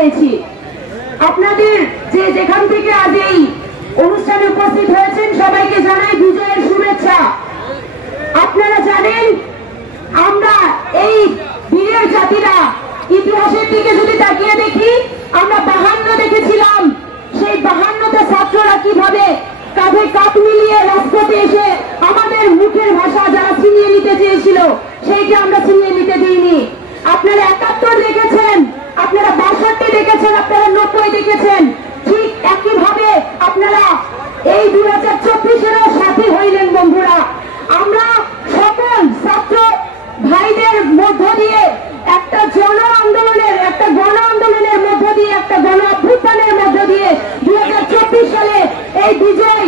পেয়েছি। আপনাদের যে যেখান থেকে আজ এই অনুষ্ঠানে উপস্থিত হয়েছেন সবাইকে জানাই বিজয়ের শুভেচ্ছা। আপনারা জানেন আমরা এই বীরের জাতিরা ইতিহাসের দিকে যদি তাকিয়ে দেখি, আমরা 52 দেখেছিলাম। সেই 52তে ছাত্ররা কিভাবে কাঁধে কাঁধ মিলিয়ে রাজপথে এসে আমাদের মুখের ভাষা যারা ছিনিয়ে নিতে চেয়েছিল সেইটা আমরা ছিনিয়ে নিতে দিইনি। আপনারা 71 দেখেছেন, আপনারা 62 দেখেছেন, আপনারা 90 দেখেছেন। ঠিক একইভাবে আপনারা এই 2024-এরও সাথী হইলেন বন্ধুরা। আমরা সকল ছাত্র ভাইদের মধ্য দিয়ে একটা জন আন্দোলনের, একটা গণ আন্দোলনের মধ্য দিয়ে, একটা গণ অভ্যুত্থানের মধ্য দিয়ে 2024 সালে এই বিজয়